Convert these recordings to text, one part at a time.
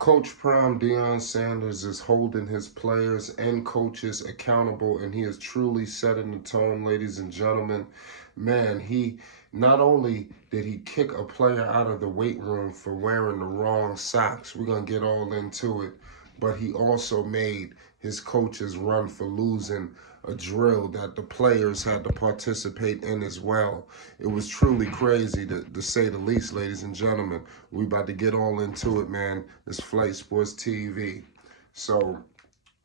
Coach Prime Deion Sanders is holding his players and coaches accountable, and he is truly setting the tone, ladies and gentlemen. Man, he not only did he kick a player out of the weight room for wearing the wrong socks, we're going to get all into it, but he also made his coaches run for losing a drill that the players had to participate in as well. It was truly crazy to say the least, ladies and gentlemen. We about to get all into it, man. This Flight Sports TV. So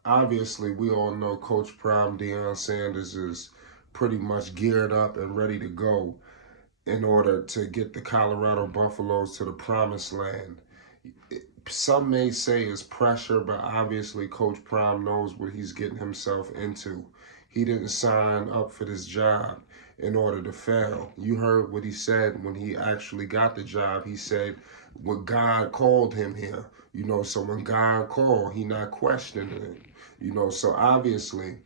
obviously we all know Coach Prime Deion Sanders is pretty much geared up and ready to go in order to get the Colorado Buffaloes to the promised land. Some may say it's pressure, but obviously Coach Prime knows what he's getting himself into. He didn't sign up for this job in order to fail. You heard what he said when he actually got the job. He said what God called him here. So when God called, he not questioning it. So obviously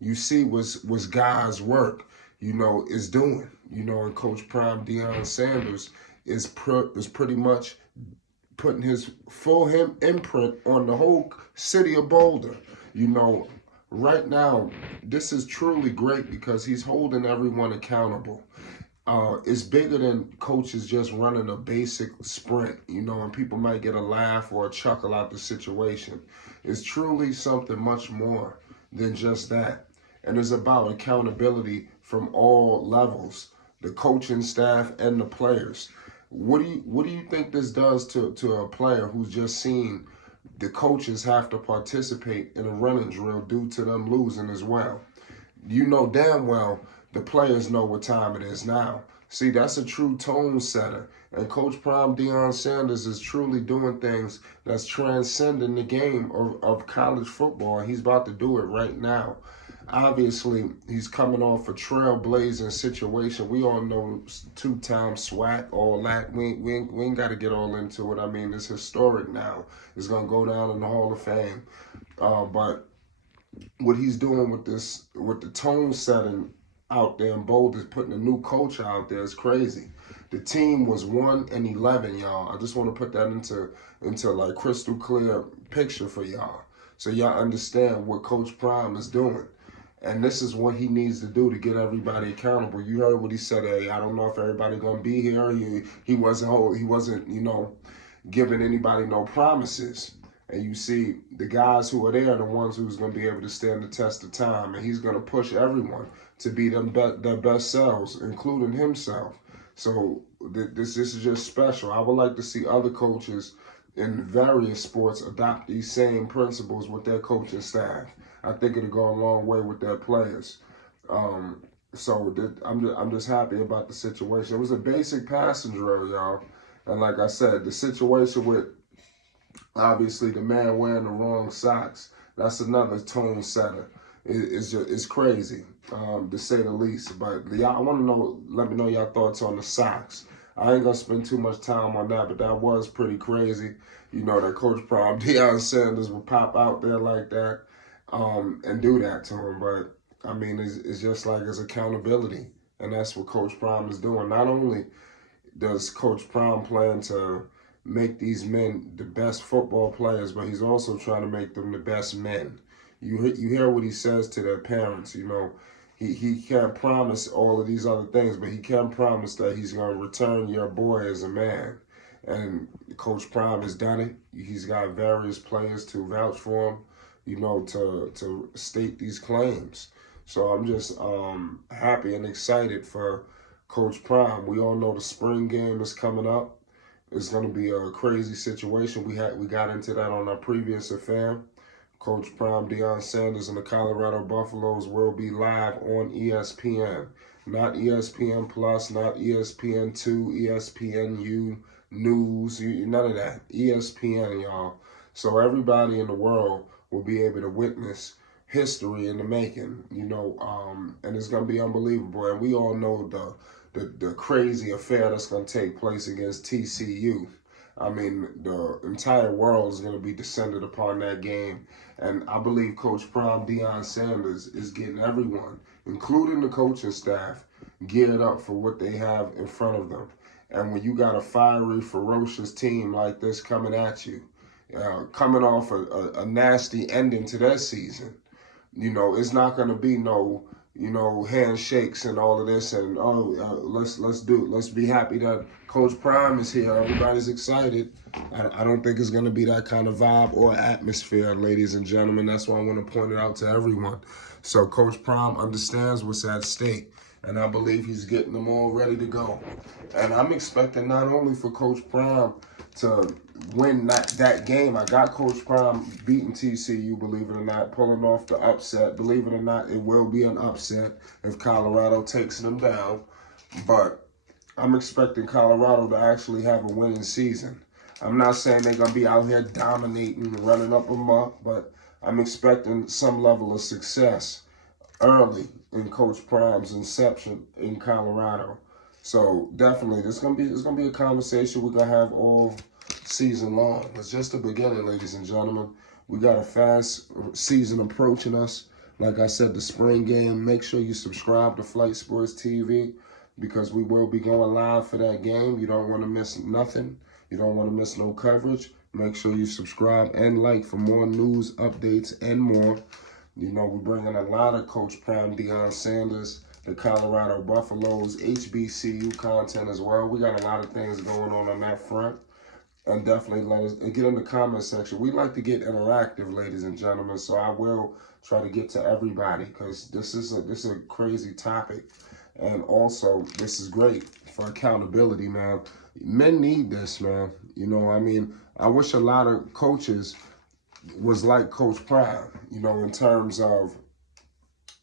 you see what's God's work, is doing. And Coach Prime Deion Sanders is pretty much putting his full imprint on the whole city of Boulder. You know, right now, this is truly great because he's holding everyone accountable. It's bigger than coaches just running a basic sprint, and people might get a laugh or a chuckle out the situation. It's truly something much more than just that. And it's about accountability from all levels, the coaching staff and the players. What do you think this does to a player who's just seen the coaches have to participate in a running drill due to them losing as well? You know damn well the players know what time it is now. See, that's a true tone setter. And Coach Prime Deion Sanders is truly doing things that's transcending the game of college football. He's about to do it right now. Obviously, he's coming off a trailblazing situation. We all know two-time SWAC, all that. We ain't got to get all into it. I mean, it's historic now. It's going to go down in the Hall of Fame. But what he's doing with the tone setting out there in Boulder, putting a new coach out there is crazy. The team was 1-11, y'all. I just want to put that into like crystal clear picture for y'all, so y'all understand what Coach Prime is doing. And this is what he needs to do to get everybody accountable. You heard what he said. Hey, I don't know if everybody gonna be here. He wasn't giving anybody no promises. And you see, the guys who are there are the ones who's going to be able to stand the test of time. And he's going to push everyone to be their best selves, including himself. So this is just special. I would like to see other coaches in various sports adopt these same principles with their coaching staff. I think it'll go a long way with their players. I'm just happy about the situation. It was a basic passing drill, y'all. And like I said, the situation with obviously the man wearing the wrong socks, that's another tone setter. It's crazy, to say the least. But y'all, I want to know, let me know your thoughts on the socks. I ain't gonna spend too much time on that, but that was pretty crazy. That Coach Prime Deion Sanders would pop out there like that, and do that to him. But I mean, it's just like it's accountability, and that's what Coach Prime is doing. Not only does Coach Prime plan to make these men the best football players, but he's also trying to make them the best men. You hear what he says to their parents. He can't promise all of these other things, but he can promise that he's going to return your boy as a man. And Coach Prime has done it. He's got various players to vouch for him, to state these claims. So I'm just happy and excited for Coach Prime. We all know the spring game is coming up. It's going to be a crazy situation. We got into that on our previous affair. Coach Prime Deion Sanders and the Colorado Buffaloes will be live on ESPN. Not ESPN Plus, not ESPN2, ESPNU, News, none of that. ESPN, y'all. So everybody in the world will be able to witness history in the making, and it's going to be unbelievable. And we all know the crazy affair that's going to take place against TCU. I mean, the entire world is going to be descended upon that game. And I believe Coach Prime Deion Sanders is getting everyone, including the coaching staff, geared up for what they have in front of them. And when you got a fiery, ferocious team like this coming at you, coming off a nasty ending to their season. You know, it's not going to be no, you know, handshakes and all of this, and let's be happy that Coach Prime is here. Everybody's excited. I don't think it's going to be that kind of vibe or atmosphere, ladies and gentlemen. That's why I want to point it out to everyone. So Coach Prime understands what's at stake, and I believe he's getting them all ready to go. And I'm expecting not only for Coach Prime to win that game. I got Coach Prime beating TCU, believe it or not, pulling off the upset. Believe it or not, it will be an upset if Colorado takes them down. But I'm expecting Colorado to actually have a winning season. I'm not saying they're going to be out here dominating, running up amok, but I'm expecting some level of success early in Coach Prime's inception in Colorado. So definitely, it's gonna be a conversation we're gonna have all season long. It's just the beginning, ladies and gentlemen. We got a fast season approaching us. Like I said, the spring game. Make sure you subscribe to Flight Sports TV because we will be going live for that game. You don't want to miss nothing. You don't want to miss no coverage. Make sure you subscribe and like for more news, updates, and more. You know, we're bringing a lot of Coach Prime, Deion Sanders, the Colorado Buffaloes, HBCU content as well. We got a lot of things going on that front. And definitely let us get in the comment section. We like to get interactive, ladies and gentlemen. So I will try to get to everybody because this is a crazy topic. And also, this is great for accountability, man. Men need this, man. You know, I mean, I wish a lot of coaches was like Coach Prime, you know, in terms of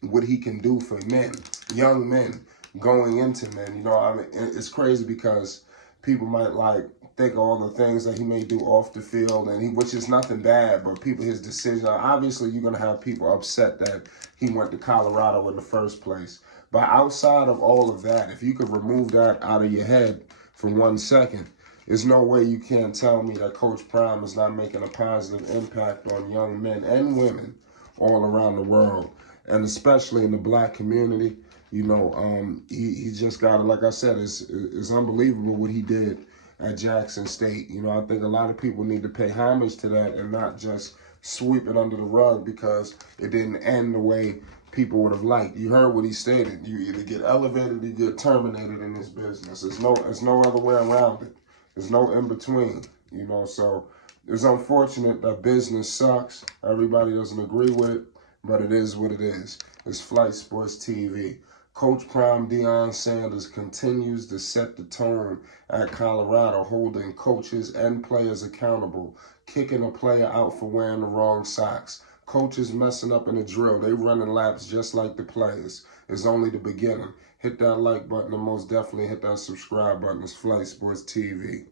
what he can do for men, young men going into men. You know, I mean, it's crazy because people might like think of all the things that he may do off the field, and which is nothing bad, but his decision. Obviously, you're gonna have people upset that he went to Colorado in the first place. But outside of all of that, if you could remove that out of your head for 1 second, there's no way you can't tell me that Coach Prime is not making a positive impact on young men and women all around the world, and especially in the black community. You know, he just got it. Like I said, it's unbelievable what he did at Jackson State. You know, I think a lot of people need to pay homage to that and not just sweep it under the rug because it didn't end the way people would have liked. You heard what he stated. You either get elevated or you get terminated in this business. There's no other way around it. There's no in between, you know. So it's unfortunate that business sucks. Everybody doesn't agree with it, but it is what it is. It's Flight Sports TV. Coach Prime Deion Sanders continues to set the tone at Colorado, holding coaches and players accountable, kicking a player out for wearing the wrong socks. Coaches messing up in the drill. They running laps just like the players. It's only the beginning. Hit that like button and most definitely hit that subscribe button. It's Flight Sports TV.